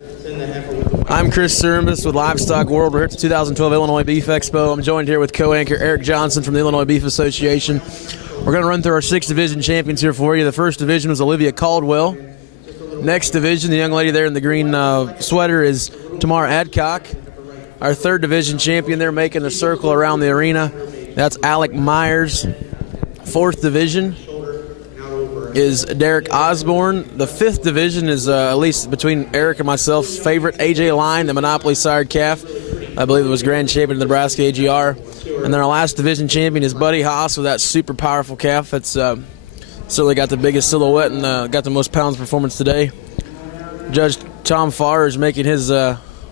I'm Chris Cerimbus with Livestock World. We're here at the 2012 Illinois Beef Expo. I'm joined here with co-anchor Eric Johnson from the Illinois Beef Association. We're going to run through our 6 division champions here for you. The first division was Olivia Caldwell. Next division, the young lady there in the green sweater, is Tamara Adcock. Our third division champion there making a circle around the arena, that's Alec Myers. Fourth division is Derek Osborne. The fifth division is, at least between Eric and myself, favorite AJ Line, the Monopoly sired calf. I believe it was grand champion of the Nebraska AGR. And then our last division champion is Buddy Haas with that super powerful calf. That's certainly got the biggest silhouette and got the most pounds performance today. Judge Tom Farr is making his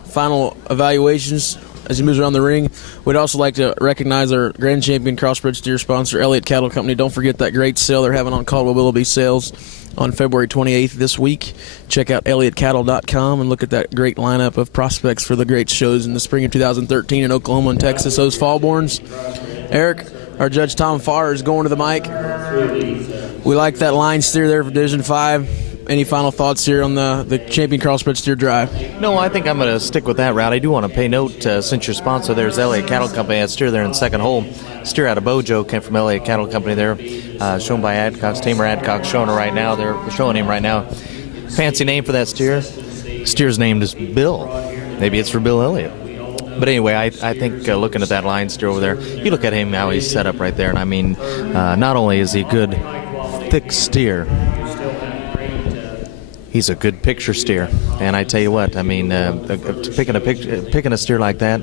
final evaluations as he moves around the ring. We'd also like to recognize our grand champion crossbred steer sponsor, Elliott Cattle Company. Don't forget that great sale they're having on Caldwell Willoughby sales on February 28th this week. Check out elliottcattle.com and look at that great lineup of prospects for the great shows in the spring of 2013 in Oklahoma and Texas, those fallborns. Eric, our Judge Tom Farr is going to the mic. We like that line steer there for Division 5. Any final thoughts here on the champion crossbred steer drive? No, I think I'm going to stick with that route. I do want to pay note, since your sponsor there's Elliott Cattle Company, that steer there in the second hole. Steer out of Bojo came from Elliott Cattle Company there, shown by Adcock's Tamer Adcock, showing her right now. They're showing him right now. Fancy name for that steer. Steer's name is Bill. Maybe it's for Bill Elliott. But anyway, I think looking at that line steer over there, you look at him, how he's set up right there, and I mean, not only is he a good, thick steer, he's a good picture steer, and I tell you what, I mean, picking a steer like that,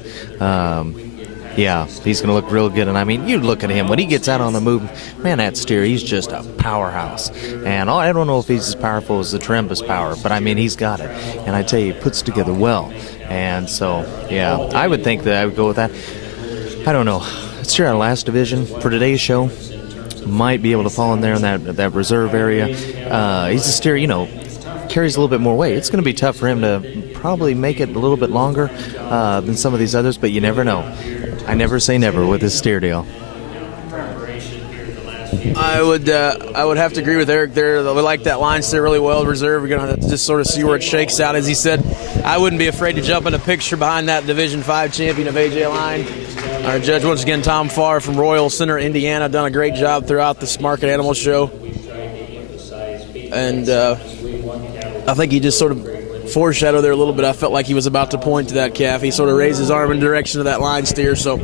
yeah, he's going to look real good. And I mean, you look at him when he gets out on the move, man, that steer, he's just a powerhouse. And I don't know if he's as powerful as the Trembus power, but I mean, he's got it. And I tell you, he puts together well. And so, yeah, I would think that I would go with that. I don't know. Steer out of last division for today's show might be able to fall in there in that reserve area. He's a steer, you know, carries a little bit more weight. It's going to be tough for him to probably make it a little bit longer than some of these others, but you never know. I never say never with this steer deal. I would have to agree with Eric there. We like that line steer really well. Reserve, we're going to have to just sort of see where it shakes out. As he said, I wouldn't be afraid to jump in a picture behind that Division 5 champion of AJ Line. Our judge, once again, Tom Farr from Royal Center, Indiana, done a great job throughout this market animal show. And I think he just sort of foreshadowed there a little bit. I felt like he was about to point to that calf. He sort of raised his arm in the direction of that line steer. So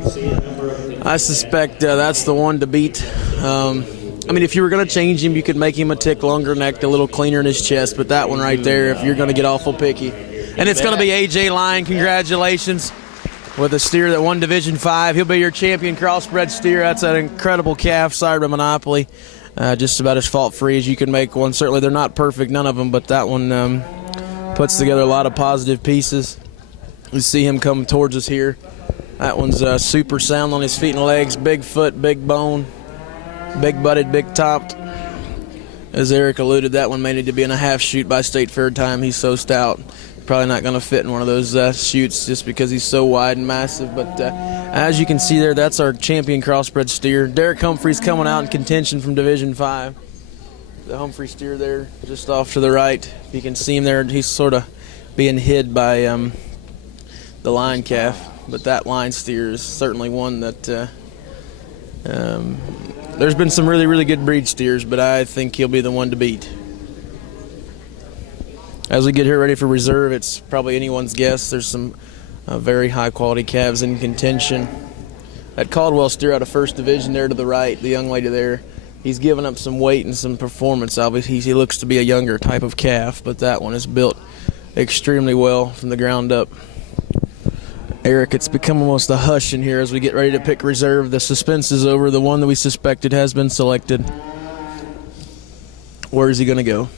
I suspect that's the one to beat. I mean, if you were going to change him, you could make him a tick longer necked, a little cleaner in his chest. But that one right there, if you're going to get awful picky. And it's going to be AJ Line. Congratulations with a steer that won Division 5. He'll be your champion crossbred steer. That's an incredible calf, sired by Monopoly. Just about as fault-free as you can make one. Certainly they're not perfect, none of them, but that one puts together a lot of positive pieces. You see him come towards us here. That one's super sound on his feet and legs, big foot, big bone, big butted, big topped. As Eric alluded, that one may need to be in a half chute by state fair time. He's so stout. Probably not going to fit in one of those chutes just because he's so wide and massive. But as you can see there, that's our champion crossbred steer. Derek Humphrey's coming out in contention from Division 5. The Humphrey steer there just off to the right. You can see him there. He's sort of being hid by the line calf. But that line steer is certainly one that there's been some really, really good breed steers, but I think he'll be the one to beat. As we get here ready for reserve, it's probably anyone's guess. There's some very high-quality calves in contention. That Caldwell steer out of first division there to the right, the young lady there, he's given up some weight and some performance. Obviously, he looks to be a younger type of calf, but that one is built extremely well from the ground up. Eric, it's become almost a hush in here as we get ready to pick reserve. The suspense is over. The one that we suspected has been selected. Where is he going to go?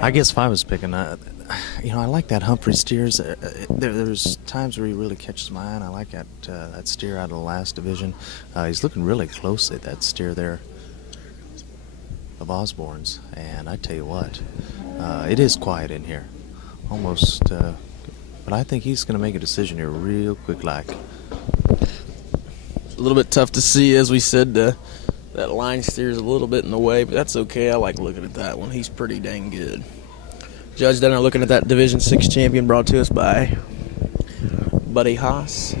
I guess if I was picking, you know, I like that Humphrey steers. There's times where he really catches my eye, and I like that steer out of the last division. He's looking really close at that steer there of Osborne's, and I tell you what, it is quiet in here, almost. But I think he's going to make a decision here real quick, like. A little bit tough to see, as we said. That line steer's a little bit in the way, but that's okay. I like looking at that one. He's pretty dang good. Judge Denner looking at that Division 6 champion brought to us by Buddy Haas.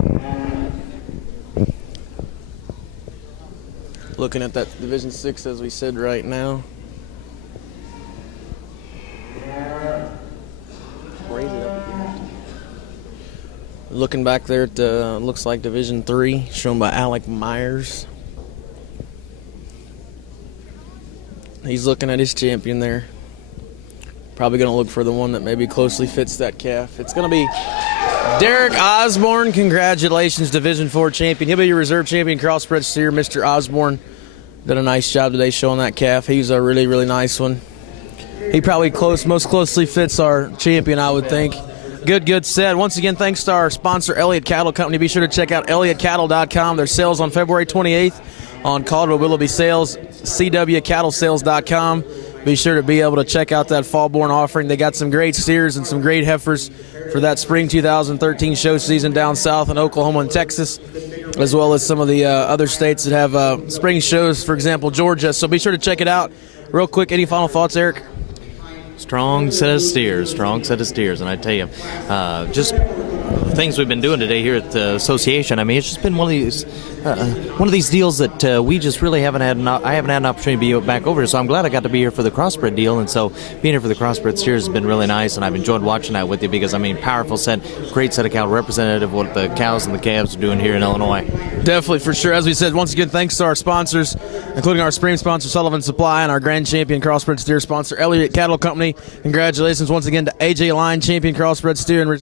Looking at that Division 6 as we said right now. Raise it up again. Looking back there at looks like Division 3, shown by Alec Myers. He's looking at his champion there. Probably going to look for the one that maybe closely fits that calf. It's going to be Derek Osborne. Congratulations, Division 4 champion. He'll be your reserve champion crossbred steer. Mr. Osborne did a nice job today showing that calf. He's a really, really nice one. He probably most closely fits our champion, I would think. Good said. Once again, thanks to our sponsor, Elliott Cattle Company. Be sure to check out elliottcattle.com. Their sales on February 28th on Caldwell Willoughby Sales, cwcattlesales.com. Be sure to be able to check out that fall-born offering. They got some great steers and some great heifers for that spring 2013 show season down south in Oklahoma and Texas, as well as some of the other states that have spring shows, for example, Georgia. So be sure to check it out. Real quick, any final thoughts, Eric? Strong set of steers, and I tell you, just the things we've been doing today here at the association. I mean, it's just been one of these deals that we just really haven't had. I haven't had an opportunity to be back over here, so I'm glad I got to be here for the crossbred deal. And so being here for the crossbred steers has been really nice, and I've enjoyed watching that with you because I mean, powerful set, great set of cow, representative of what the cows and the calves are doing here in Illinois. Definitely, for sure. As we said, once again, thanks to our sponsors, including our spring sponsor Sullivan Supply and our grand champion crossbred steer sponsor Elliott Cattle Company. Congratulations once again to AJ Line, champion crossbred steer and